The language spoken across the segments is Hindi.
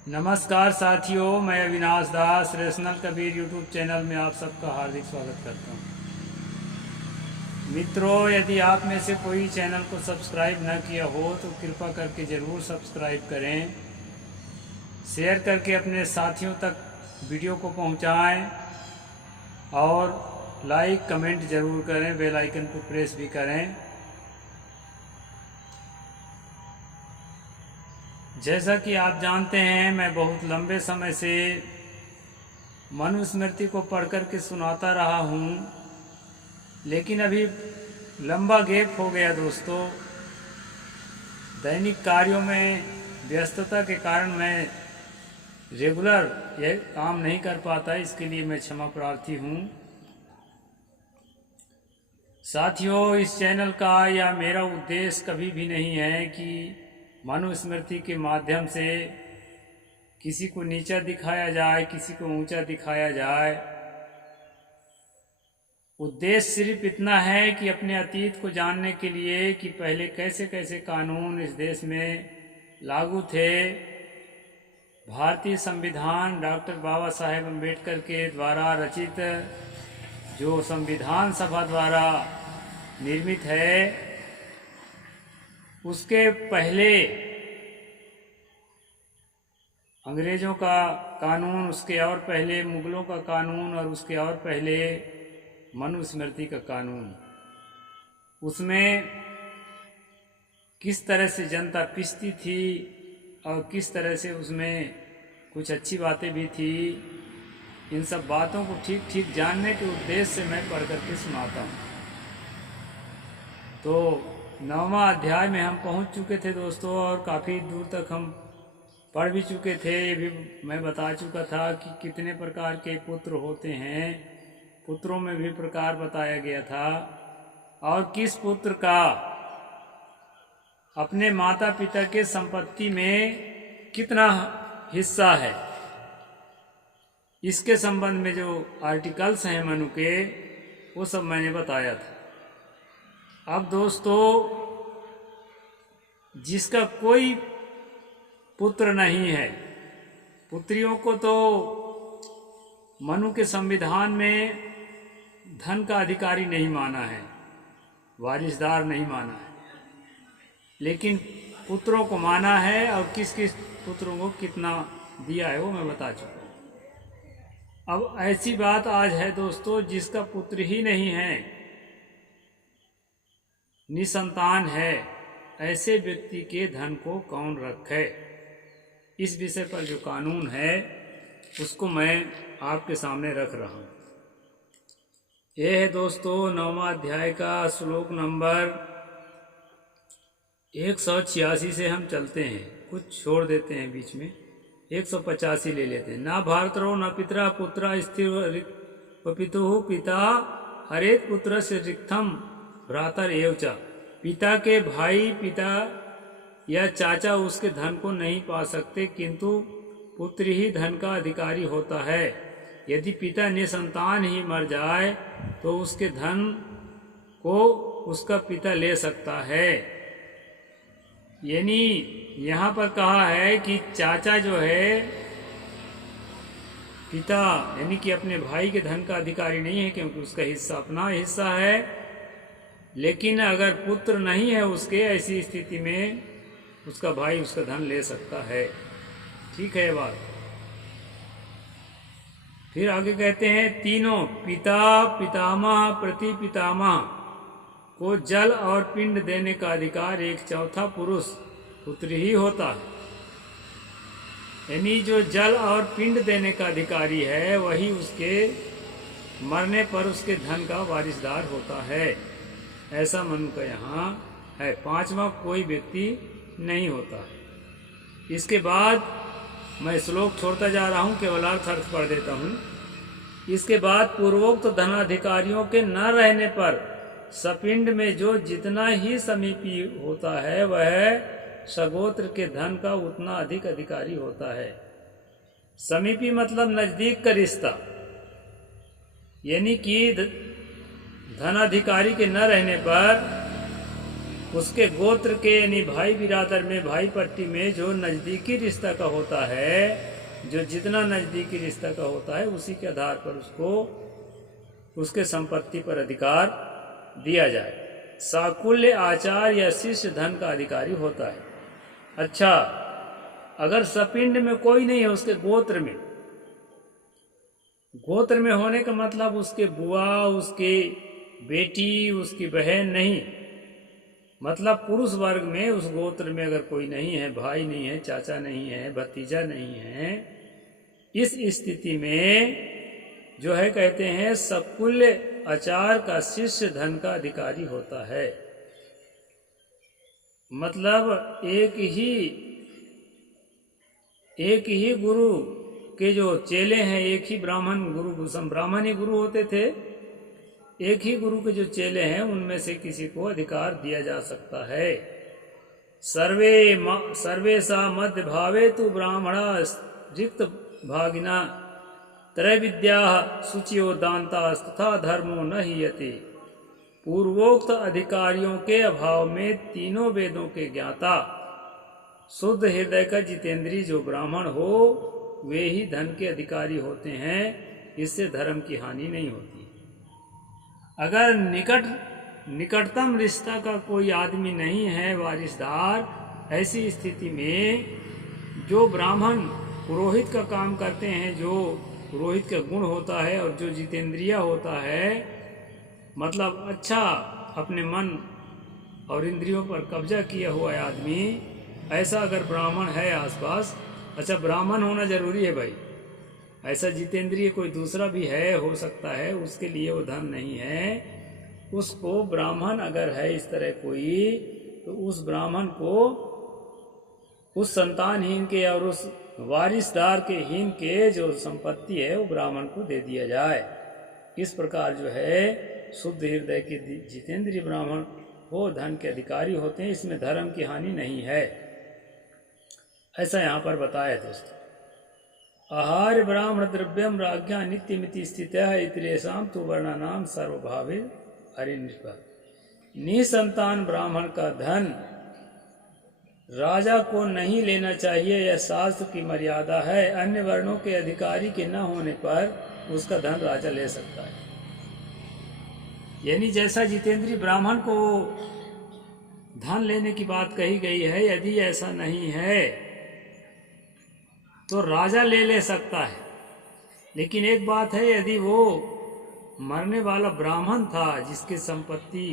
नमस्कार साथियों, मैं अविनाश दास रेशनल कबीर यूट्यूब चैनल में आप सबका हार्दिक स्वागत करता हूं। मित्रों, यदि आप में से कोई चैनल को सब्सक्राइब न किया हो तो कृपा करके ज़रूर सब्सक्राइब करें, शेयर करके अपने साथियों तक वीडियो को पहुंचाएं और लाइक कमेंट ज़रूर करें, बेल आइकन को प्रेस भी करें। जैसा कि आप जानते हैं, मैं बहुत लंबे समय से मनुस्मृति को पढ़ कर के सुनाता रहा हूँ, लेकिन अभी लंबा गैप हो गया दोस्तों। दैनिक कार्यों में व्यस्तता के कारण मैं रेगुलर यह काम नहीं कर पाता, इसके लिए मैं क्षमा प्रार्थी हूँ। साथियों, इस चैनल का या मेरा उद्देश्य कभी भी नहीं है कि मनुस्मृति के माध्यम से किसी को नीचा दिखाया जाए, किसी को ऊंचा दिखाया जाए। उद्देश्य सिर्फ इतना है कि अपने अतीत को जानने के लिए कि पहले कैसे कैसे कानून इस देश में लागू थे। भारतीय संविधान डॉक्टर बाबा साहेब अम्बेडकर के द्वारा रचित जो संविधान सभा द्वारा निर्मित है, उसके पहले अंग्रेज़ों का कानून, उसके और पहले मुग़लों का कानून और उसके और पहले मनुस्मृति का कानून, उसमें किस तरह से जनता पिसती थी और किस तरह से उसमें कुछ अच्छी बातें भी थी। इन सब बातों को ठीक ठीक जानने के उद्देश्य से मैं पढ़ करके सुनाता हूँ। तो 9वां अध्याय में हम पहुंच चुके थे दोस्तों, और काफ़ी दूर तक हम पढ़ भी चुके थे। ये भी मैं बता चुका था कि कितने प्रकार के पुत्र होते हैं, पुत्रों में भी प्रकार बताया गया था, और किस पुत्र का अपने माता पिता के संपत्ति में कितना हिस्सा है, इसके संबंध में जो आर्टिकल्स हैं मनु के, वो सब मैंने बताया था। अब दोस्तों, जिसका कोई पुत्र नहीं है, पुत्रियों को तो मनु के संविधान में धन का अधिकारी नहीं माना है, वारिसदार नहीं माना है, लेकिन पुत्रों को माना है, और किस किस पुत्रों को कितना दिया है वो मैं बता चुका हूँ। अब ऐसी बात आज है दोस्तों, जिसका पुत्र ही नहीं है, निसंतान है, ऐसे व्यक्ति के धन को कौन रखे। इस विषय पर जो कानून है उसको मैं आपके सामने रख रहा हूँ। यह है दोस्तों 9वां अध्याय का श्लोक नंबर 186 से हम चलते हैं, कुछ छोड़ देते हैं बीच में, 185 ले लेते हैं। ना भारतरो न पितरा पुत्र स्थिर पितु पिता हरेत पुत्र से रिक्थम भ्रातर एवचा। पिता के भाई, पिता या चाचा उसके धन को नहीं पा सकते, किंतु पुत्र ही धन का अधिकारी होता है। यदि पिता निसंतान ही मर जाए तो उसके धन को उसका पिता ले सकता है। यानी यहाँ पर कहा है कि चाचा जो है, पिता यानी कि अपने भाई के धन का अधिकारी नहीं है, क्योंकि उसका हिस्सा अपना हिस्सा है। लेकिन अगर पुत्र नहीं है उसके, ऐसी स्थिति में उसका भाई उसका धन ले सकता है। ठीक है ये बात। फिर आगे कहते हैं, तीनों पिता पितामह प्रति पितामह को जल और पिंड देने का अधिकार एक चौथा पुरुष पुत्र ही होता है। यानी जो जल और पिंड देने का अधिकारी है, वही उसके मरने पर उसके धन का वारिसदार होता है। ऐसा मनु का यहाँ है। 5वां कोई व्यक्ति नहीं होता। इसके बाद मैं श्लोक छोड़ता जा रहा हूँ, केवल अर्थ पढ़ देता हूँ। इसके बाद पूर्वोक्त धनाधिकारियों के न रहने पर सपिंड में जो जितना ही समीपी होता है, वह सगोत्र के धन का उतना अधिक अधिकारी होता है। समीपी मतलब नजदीक का रिश्ता, यानी कि धनाधिकारी के न रहने पर उसके गोत्र के यानी भाई बिरादर में, भाई पट्टी में जो नज़दीकी रिश्ता का होता है, जो जितना नज़दीकी रिश्ता का होता है, उसी के आधार पर उसको उसके संपत्ति पर अधिकार दिया जाए। साकुल्य आचार या शिष्य धन का अधिकारी होता है। अच्छा, अगर सपिंड में कोई नहीं है, उसके गोत्र में, गोत्र में होने का मतलब उसके बुआ, उसकी बेटी, उसकी बहन नहीं, मतलब पुरुष वर्ग में उस गोत्र में अगर कोई नहीं है, भाई नहीं है, चाचा नहीं है, भतीजा नहीं है, इस स्थिति में जो है कहते हैं सकुल्य आचार का शिष्य धन का अधिकारी होता है। मतलब एक ही गुरु के जो चेले हैं, एक ही ब्राह्मण गुरु, ब्राह्मण ही गुरु होते थे, एक ही गुरु के जो चेले हैं उनमें से किसी को अधिकार दिया जा सकता है। सर्वेशा मध्य भावे तु ब्राह्मणा रिक्त भागिना त्रैविद्या शुचियो दांता तथा धर्मो न हीयते। पूर्वोक्त अधिकारियों के अभाव में तीनों वेदों के ज्ञाता शुद्ध हृदय का जितेंद्रीय जो ब्राह्मण हो, वे ही धन के अधिकारी होते हैं। इससे धर्म की हानि नहीं होती। अगर निकटतम रिश्ता का कोई आदमी नहीं है वारिसदार, ऐसी स्थिति में जो ब्राह्मण पुरोहित का काम करते हैं, जो पुरोहित का गुण होता है और जो जितेंद्रिय होता है, मतलब अच्छा अपने मन और इंद्रियों पर कब्जा किया हुआ आदमी, ऐसा अगर ब्राह्मण है आसपास, अच्छा ब्राह्मण होना जरूरी है भाई, ऐसा जितेंद्रिय कोई दूसरा भी है, हो सकता है, उसके लिए वो धन नहीं है। उसको ब्राह्मण अगर है इस तरह कोई, तो उस ब्राह्मण को उस संतानहीन के और उस वारिसदार के हीन के जो संपत्ति है वो ब्राह्मण को दे दिया जाए। इस प्रकार जो है शुद्ध हृदय के जितेंद्रिय ब्राह्मण वो धन के अधिकारी होते हैं। इसमें धर्म की हानि नहीं है, ऐसा यहाँ पर बताया दोस्तों। आहार ब्राह्मण द्रव्यम राज्ञा नित्यमिति स्थित इतरेशम तो वर्णानाम सर्वभावे हरि निर्भर। निसंतान ब्राह्मण का धन राजा को नहीं लेना चाहिए, यह शास्त्र की मर्यादा है। अन्य वर्णों के अधिकारी के न होने पर उसका धन राजा ले सकता है। यानी जैसा जितेंद्रीय ब्राह्मण को धन लेने की बात कही गई है, यदि ऐसा नहीं है तो राजा ले सकता है। लेकिन एक बात है, यदि वो मरने वाला ब्राह्मण था जिसकी संपत्ति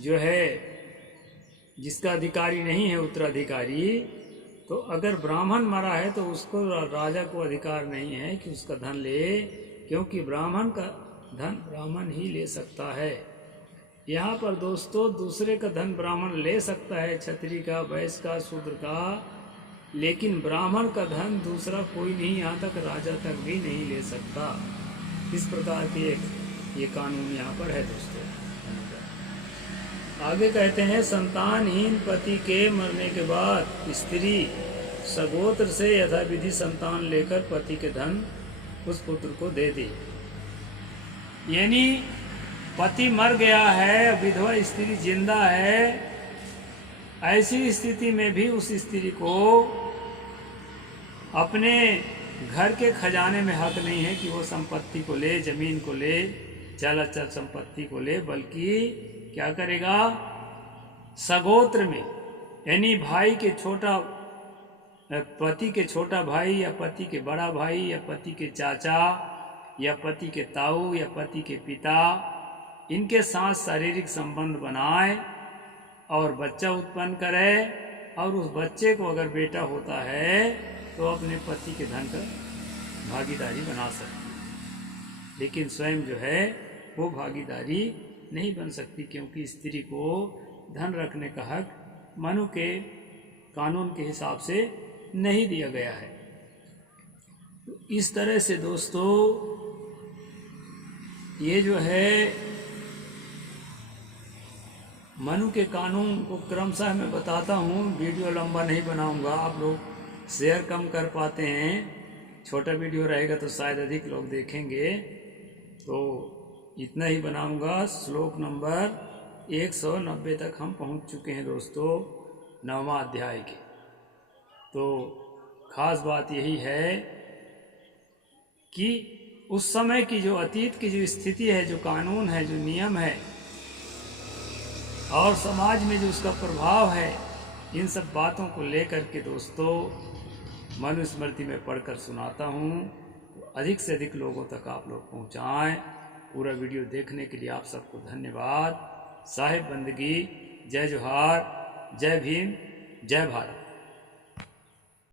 जो है, जिसका अधिकारी नहीं है उत्तराधिकारी, तो अगर ब्राह्मण मरा है तो उसको राजा को अधिकार नहीं है कि उसका धन ले, क्योंकि ब्राह्मण का धन ब्राह्मण ही ले सकता है। यहाँ पर दोस्तों दूसरे का धन ब्राह्मण ले सकता है, क्षत्रिय का, वैश्य का, शूद्र का, लेकिन ब्राह्मण का धन दूसरा कोई नहीं, यहाँ तक राजा तक भी नहीं ले सकता। इस प्रकार के ये कानून यहाँ पर है दोस्तों। आगे कहते हैं संतानहीन पति के मरने के बाद स्त्री सगोत्र से यथाविधि संतान लेकर पति के धन उस पुत्र को दे दे। यानी पति मर गया है, विधवा स्त्री जिंदा है, ऐसी स्थिति में भी उस स्त्री को अपने घर के खजाने में हक नहीं है कि वो संपत्ति को ले, जमीन को ले, चल अचल संपत्ति को ले, बल्कि क्या करेगा, सगोत्र में, यानी भाई के छोटा, पति के छोटा भाई या पति के बड़ा भाई या पति के चाचा या पति के ताऊ या पति के पिता, इनके साथ शारीरिक संबंध बनाए और बच्चा उत्पन्न करे, और उस बच्चे को अगर बेटा होता है तो अपने पति के धन का भागीदारी बना सकती है। लेकिन स्वयं जो है वो भागीदारी नहीं बन सकती, क्योंकि स्त्री को धन रखने का हक मनु के कानून के हिसाब से नहीं दिया गया है। इस तरह से दोस्तों ये जो है मनु के कानून को क्रमशः मैं बताता हूँ, वीडियो लंबा नहीं बनाऊंगा, आप लोग शेयर कम कर पाते हैं, छोटा वीडियो रहेगा तो शायद अधिक लोग देखेंगे, तो इतना ही बनाऊंगा। श्लोक नंबर 190 तक हम पहुंच चुके हैं दोस्तों 9वां अध्याय के। तो खास बात यही है कि उस समय की जो अतीत की जो स्थिति है, जो कानून है, जो नियम है और समाज में जो उसका प्रभाव है, इन सब बातों को लेकर के दोस्तों मनुस्मृति में पढ़कर सुनाता हूँ। तो अधिक से अधिक लोगों तक आप लोग पहुँचाएँ। पूरा वीडियो देखने के लिए आप सबको धन्यवाद। साहिब बंदगी, जय जोहार, जय भीम, जय भारत।